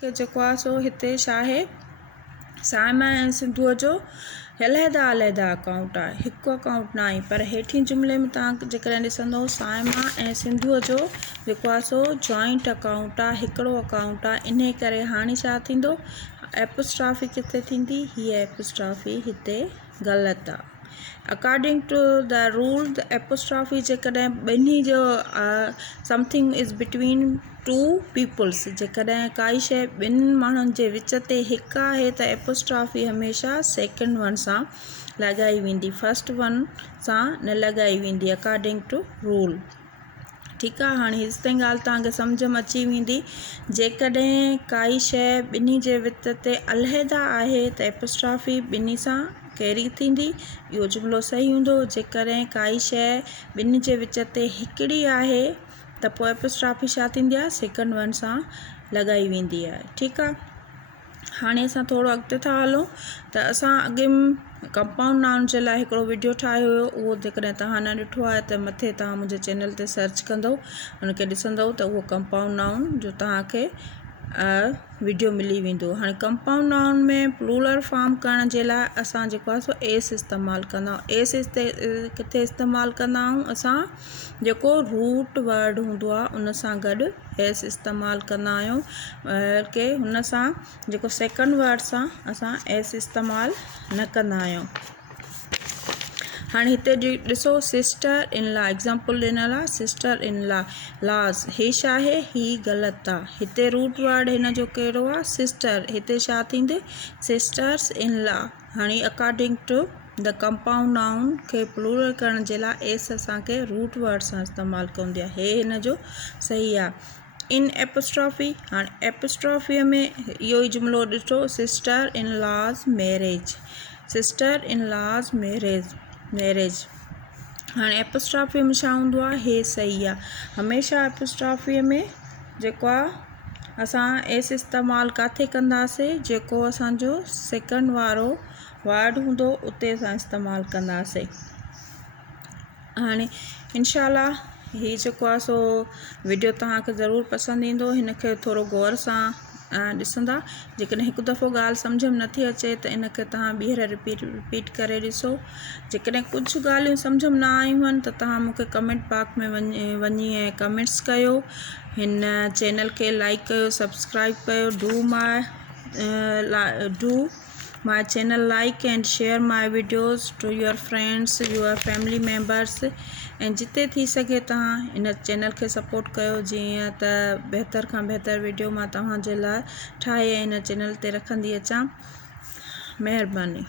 के जेको आहे सो हिते छा आहे, साइमा ऐं सिंधूअ जो अलहदा अकाउंट आहे, हिकु अकाउंट न आहे। पर हेठिन जुमिले में तव्हां जेकॾहिं ॾिसंदव साइमा ऐं सिंधूअ जो जेको आहे सो जॉइंट अकाउंट आहे, हिकिड़ो अकाउंट आहे। इन करे हाणे छा थींदो, एपोस्ट्रॉफी किथे थींदी, हीअ एपोस्ट्रॉफी हिते ग़लति आहे। According to the rule the apostrophe जेकॾहिं ॿिन्ही जो something is between two peoples, जेकॾहिं काई शइ ॿिनि माण्हुनि जे विच ते हिकु आहे त एपोस्ट्रॉफी हमेशह सेकेंड वन सां लॻाई वेंदी, फर्स्ट वन सां न लॻाई वेंदी अकॉर्डिंग टू रूल। ठीकु आहे, हाणे हेसि ताईं ॻाल्हि तव्हांखे सम्झ में अची वेंदी। जेकॾहिं काई शइ ॿिन्ही जे विच ते अलहदा आहे त एपोस्ट्रॉफी ॿिन्ही सां कहिड़ी थींदी, इहो जुमिलो सही हूंदो। जेकॾहिं काई शइ ॿिन्ही जे विच ते हिकिड़ी आहे त पोइ एपोस्ट्रॉफी छा थींदी आहे, सेकेंड वन सां लॻाई वेंदी आहे। ठीकु आहे, हाणे असां थोरो अॻिते था हलूं त असां अॻे कंपाउंड नाउन जे लाइ हिकिड़ो वीडियो ठाहियो हुयो, उहो जेकॾहिं तव्हां न ॾिठो आहे त मथे तव्हां मुंहिंजे चैनल ते सर्च कंदव, हुनखे ॾिसंदव त उहो कंपाउंड नाउन जो तव्हांखे वीडियो मिली वेंदो। हाणे कंपाउंड नाउन में प्लूरल फॉर्म करण जे लाइ असां जेको आहे सो एस इस्तेमालु कंदा आहियूं। एस किथे इस्तेमालु कंदा आहियूं, असां जेको रूट वर्ड हूंदो आहे उन सां गॾु एस इस्तेमालु कंदा आहियूं, के हुन सां जेको सेकेंड वर्ड सां असां एस इस्तेमालु न कंदा आहियूं। हाणे हिते ॾिसो, सिस्टर इन लॉ एग्ज़ाम्पल ॾिनल आहे, सिस्टर इन लॉ लॉस, हे छा आहे, ही ग़लति आहे। हिते रूट वर्ड हिन जो कहिड़ो आहे, सिस्टर, हिते छा थींदे, सिस्टर्स इन लॉ। हाणे according to the compound noun खे प्लूरल करण जे लाइ एस असांखे रूट वर्ड सां इस्तेमालु कंदी आहे, हे हिन जो सही आहे। इन एपोस्ट्रॉफी, हाणे एपोस्ट्रॉफीअ में इहो ई जुमिलो ॾिठो, sister in loss marriage, sister in loss marriage. हाणे एपोस्ट्रॉफी में छा हूंदो आहे, हे सही आहे। हमेशह एपोस्ट्रॉफीअ में जेको आहे असां एस इस्तेमालु किथे कंदासीं, जेको असांजो सेकेंड वारो वर्ड हूंदो उते असां इस्तेमालु कंदासीं। हाणे इंशाअल्लाह हीउ जेको आहे सो वीडियो तव्हांखे ज़रूरु पसंदि ईंदो, हिनखे थोरो गौर सां ॾिसंदा। जेकॾहिं हिकु दफ़ो ॻाल्हि सम्झ में नथी अचे त इनखे तव्हां ॿीहर रिपीट करे ॾिसो। जेकॾहिं कुझु ॻाल्हियूं सम्झ में न आयूं आहिनि त तव्हां मूंखे कमेंट बॉक्स में वञी ऐं कमेंट्स कयो। हिन चैनल खे लाइक कयो, सब्सक्राइब कयो, do my channel like and share my videos to your friends, your family members. ऐं जिते थी सघे तव्हां इन चैनल खे सपोर्ट कयो, जीअं त बहितर खां बहितर वीडियो मां तव्हांजे लाइ ठाहे ऐं इन चैनल ते रखंदी अचां। महिरबानी।